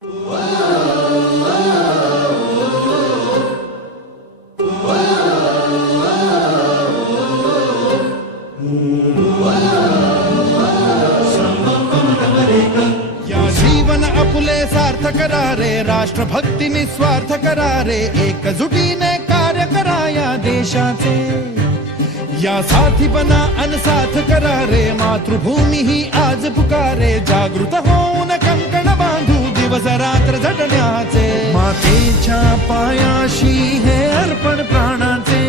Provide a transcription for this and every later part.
या जीवन आपुले सार्थ करा रे, राष्ट्रभक्ती निस्वार्थ करा रे, एकजुटीने कार्य करा या देशाचे। या साथी बना अनसाथ करा रे, मातृभूमी ही आज पुकारे, जागृत होऊन कंकण बांधू दिवस रात्र झटण्याचे। मातेच्या पायाशी हे अर्पण प्राणाचे,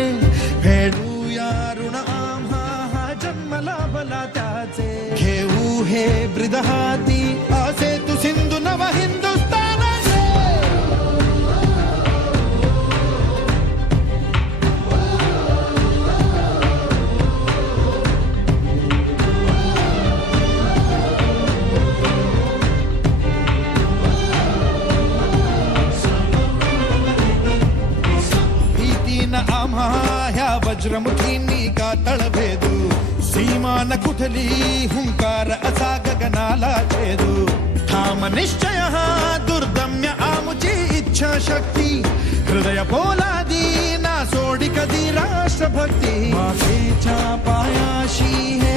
फेडूया ऋण आम्हा हा जन्म लाभला त्याचे। घेऊ हे ब्रिद हाती असे तू सिंधू नव हिंदुस्थानाचे। भीतीन आम्हा ह्या वज्रमुठींनी का तळभेदू, सीमा न कुठली हुंकार असा गगनाला छेदू। ठाम निश्चय हा दुर्दम्य आमुची इच्छा शक्ती, हृदय पोलादी ना सोडी कधी राष्ट्रभक्ती। मातेच्या पायाशी हे